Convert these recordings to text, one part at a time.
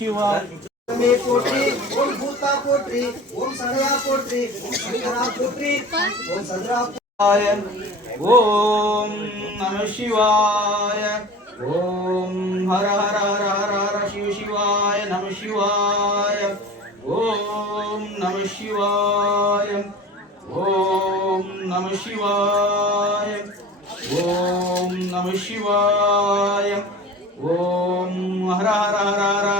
शिवाय मे ओम नम ओम शिवाय। ओम हर हर हर हर हर शिव शिवाय नम शिवाय। ओम नम शिवाय। ओम नम शिवाय। ओम नम शिवाय। ओम हर हर हर हर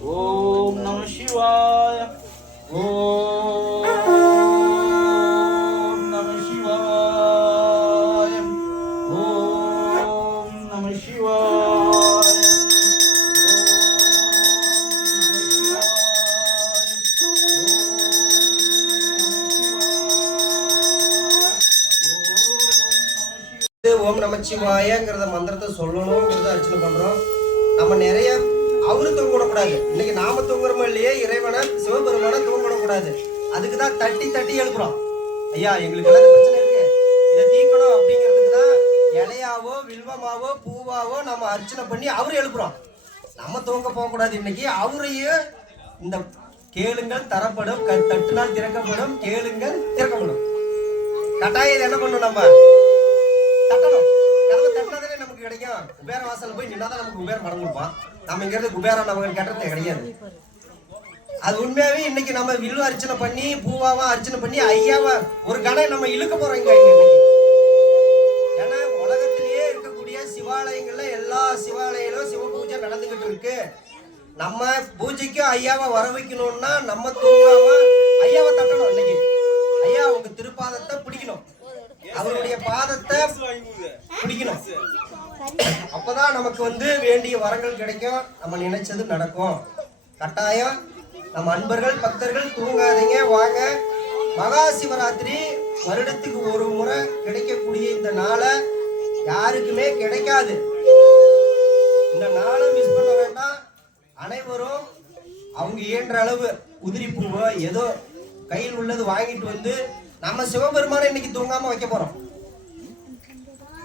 ஓம் நம சிவாய ஓம் நம சிவாய ஓம் நம சிவாய ஓம் நம சிவாய நமச்சிவாயங்கிறத மந்திரத்தை சொல்லணுங்கிறத அர்ச்சனை பண்றோம் நம்ம நிறைய அவரும் தூங்க விடக்கூடாது இன்னைக்கு நாம தூங்குறோமோ இல்லையே இறைவனை சிவபெருமான தூங்க விடக்கூடாது அதுக்கு தான் தட்டி தட்டி எழுப்புறோம். ஐயா எங்களுக்கு எல்லாம் பிரச்சனை இருக்கு? இதை தீக்கணும் அப்படிங்கிறதுக்கு தான் இலையாவோ வில்வமாவோ பூவாவோ நம்ம அர்ச்சனை பண்ணி அவரும் எழுப்புறோம். நம்ம தூங்க போகக்கூடாது இன்னைக்கு. அவரையே இந்த கேளுங்கள் தரப்படும் க- தட்டினால் திறக்கப்படும் கேளுங்கள் திறக்கப்படும். கட்டாயம் என்ன பண்ணணும் நம்ம? தட்டணும். நமக்கு கிடைக்கும். குபேர வாசல்ல போய் நின்னாதான் நமக்கு குபேர படம் கொடுப்பான். நம்ம இங்கிறது குபேரம் நமக்கு கட்டுறது கிடையாது. அது உண்மையாவே இன்னைக்கு நம்ம வில்லு அர்ச்சனை பண்ணி பூவாவா அர்ச்சனை பண்ணி ஐயாவா ஒரு கடை நம்ம இழுக்க போறோம் இங்க இன்னைக்கு. ஏன்னா உலகத்திலேயே இருக்கக்கூடிய சிவாலயங்கள்ல எல்லா சிவாலயிலும் சிவ பூஜை நடந்துகிட்டு இருக்கு. நம்ம பூஜைக்கு ஐயாவை வர வைக்கணும்னா நம்ம தூங்காம ஐயாவை தட்டணும் இன்னைக்கு. ஐயா உங்க திருப்பாதத்தை பிடிக்கணும். அவருடைய பாதத்தை பிடிக்கணும். அப்பதான் நமக்கு வந்து வேண்டிய வரங்கள் கிடைக்கும். நம்ம நினைச்சது நடக்கும். கட்டாயம் நம்ம அன்பர்கள் பக்தர்கள் தூங்காதீங்க வாங்க. மகா சிவராத்திரி வருடத்துக்கு ஒரு முறை கிடைக்கக்கூடிய இந்த நாளை யாருக்குமே கிடைக்காது. இந்த நாளை மிஸ் பண்ண வேண்டாம். அனைவரும் அவங்க இயன்ற அளவு உதிரி பூவோ ஏதோ கையில் உள்ளது வாங்கிட்டு வந்து நம்ம சிவபெருமானை இன்னைக்கு தூங்காம வைக்க போறோம்.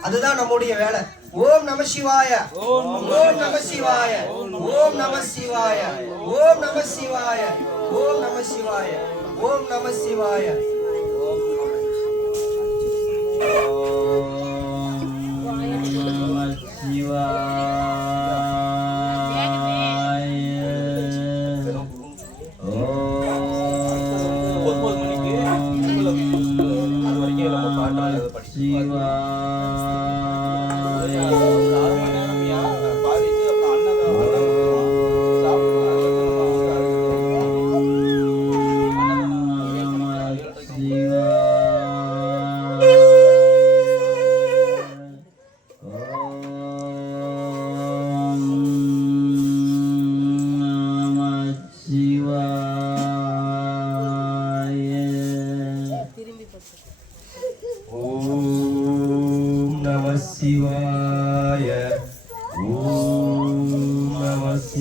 அதுதான் நம்முடைய வேலை. ஓம் நம சிவாய. ஓம் நம சிவாய. ஓம் நம சிவாய. ஓம் நம சிவாய. ஓம் நம சிவாய. ஓம் நம சிவாய. ஓம்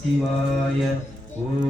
शिवाय ॐ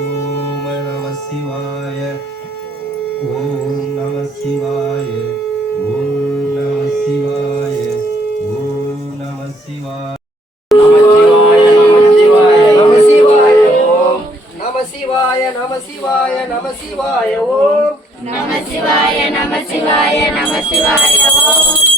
சிவாய ஓம்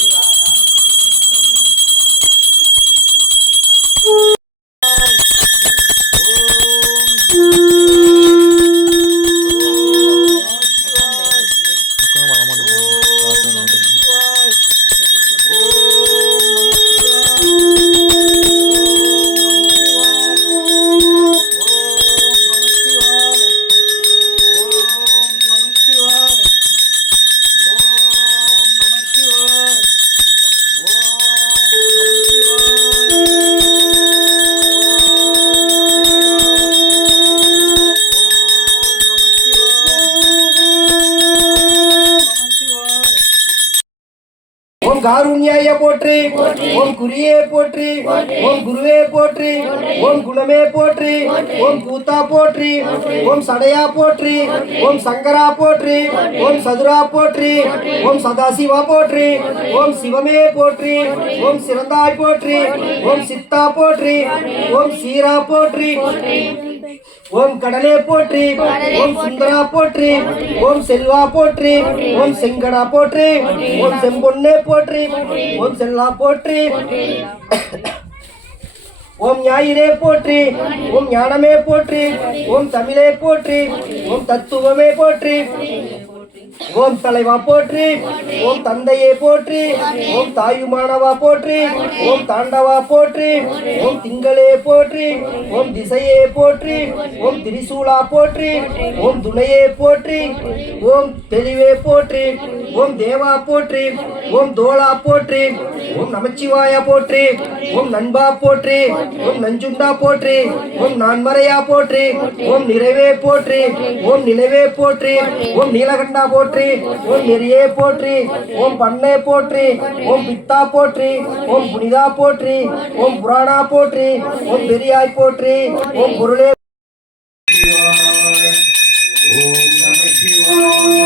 ஓம் காருண்யாய போற்றி ஓம் குறியே போற்றி ஓம் குருவே போற்றி ஓம் குணமே போற்றி ஓம் கூத்தா போற்றி ஓம் சடையா போற்றி ஓம் சங்கரா போற்றி ஓம் சதுரா போற்றி ஓம் சதாசிவா போற்றி ஓம் சிவமே போற்றி ஓம் சிறந்தாய் போற்றி ஓம் சித்தா போற்றி ஓம் சீரா போற்றி ஓம் கடலே போற்றி ஓம் சுந்தரா போற்றி ஓம் செல்வா போற்றி ஓம் செங்கடா போற்றி ஓம் செம்பொன்னே போற்றி ஓம் செல்லா போற்றி. ஓம் ஞாயிறே போற்றி ஓம் ஞானமே போற்றி ஓம் தமிழே போற்றி ஓம் தத்துவமே போற்றி. ஓம் தலைவா போற்றி ஓம் தந்தையே போற்றி ஓம் தாயுமானவா போற்றி ஓம் தாண்டவா போற்றி ஓம் திங்களே போற்றி ஓம் திசையே போற்றி ஓம் திரிசூலா போற்றி ஓம் துணையே போற்றி ஓம் தெளிவே போற்றி ஓம் தேவா போற்றி ஓம் தோளா போற்றி ஓம் நமச்சிவாயா போற்றி ஓம் நண்பா போற்றி ஓம் நஞ்சுண்டா போற்றி ஓம் நான்மறையா போற்றி ஓம் நிறைவே போற்றி ஓம் நினைவே போற்றி ஓம் நீலகண்டா போற்றி போற்றி ஓம் நெறியே போற்றி ஓம் பண்ணே போற்றி ஓம் பித்தா போற்றி ஓம் புனிதா போற்றி ஓம் புராணா போற்றி ஓம் பெரியாய் போற்றி ஓம் பொருளே. ஓம் நம சிவாய